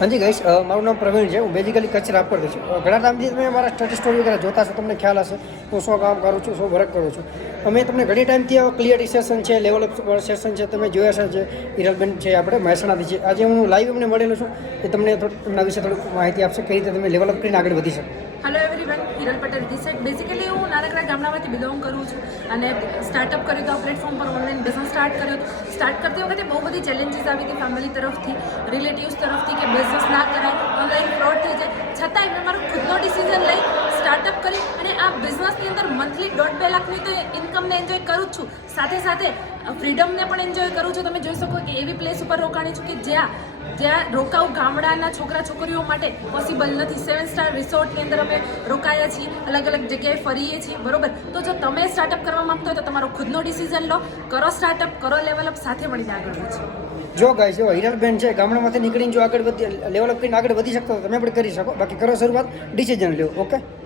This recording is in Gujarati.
હાજી ગાઈસ, મારું નામ પ્રવીણ છે. હું બેઝિકલી કચ્છ રાપરથી છું. ઘણા ટાઈમથી તમે મારા સ્ટડી સ્ટોરી વગેરે જોતા છો, તમને ખ્યાલ હશે હું શું કામ કરું છું, શું વર્ક કરું છું. અમે તમને ઘણી ટાઈમથી ક્લિયરિટી સેશન છે, લેવલ અપ સેશન છે, તમે જોયા છે. હિરલબેન છે, આપણે મહેસાણાથી છે. આજે હું લાઈવ એમને મળેલો છું કે તમને એમના વિશે થોડીક માહિતી આપશે, કઈ રીતે તમે લેવલ અપ કરીને આગળ વધી શકો. Hello everyone, Hiral Patel this side. Basically હું નાનકડા ગામડામાંથી બિલોંગ કરું છું અને સ્ટાર્ટઅપ કર્યું હતું. આ પ્લેટફોર્મ પર ઓનલાઈન બિઝનેસ સ્ટાર્ટ કર્યો હતો. સ્ટાર્ટ કરતી વખતે બહુ બધી ચેલેન્જીસ આવી હતી, ફેમિલી તરફથી, રિલેટિવ્સ તરફથી કે બિઝનેસ ના કરાય, ઓનલાઈન ફ્રોડ થઈ જાય. છતાંય મેં મારો ખુદનો ડિસિઝન લઈ સ્ટાર્ટઅપ કરી અને આ બિઝનેસની અંદર મંથલી 1.5 લાખની તો ઇન્કમને એન્જોય કરું જ છું. સાથે સાથે ફ્રીડમને પણ એન્જોય કરું છું. તમે જોઈ શકો કે એવી પ્લેસ ઉપર રોકાણી છું કે જ્યાં રોકાવું ગામડાના છોકરા છોકરીઓ માટે પોસિબલ નથી. 7 સ્ટાર રિસોર્ટની અંદર અમે રોકાયા છીએ, અલગ અલગ જગ્યાએ ફરીએ છીએ, બરોબર. તો જો તમે સ્ટાર્ટઅપ કરવા માંગતો હોય તો તમારો ખુદનો ડિસિઝન લો, કરો સ્ટાર્ટઅપ, કરો લેવલ અપ, સાથે મળીને આગળ વધો. જો ગાઈસ, જો હિરલબેન છે, ગામડામાંથી નીકળીને જો આગળ લેવલ અપ કરીને આગળ વધી શકતો તો તમે પણ કરી શકો. બાકી કરો શરૂઆત, ડિસિઝન લો. ઓકે.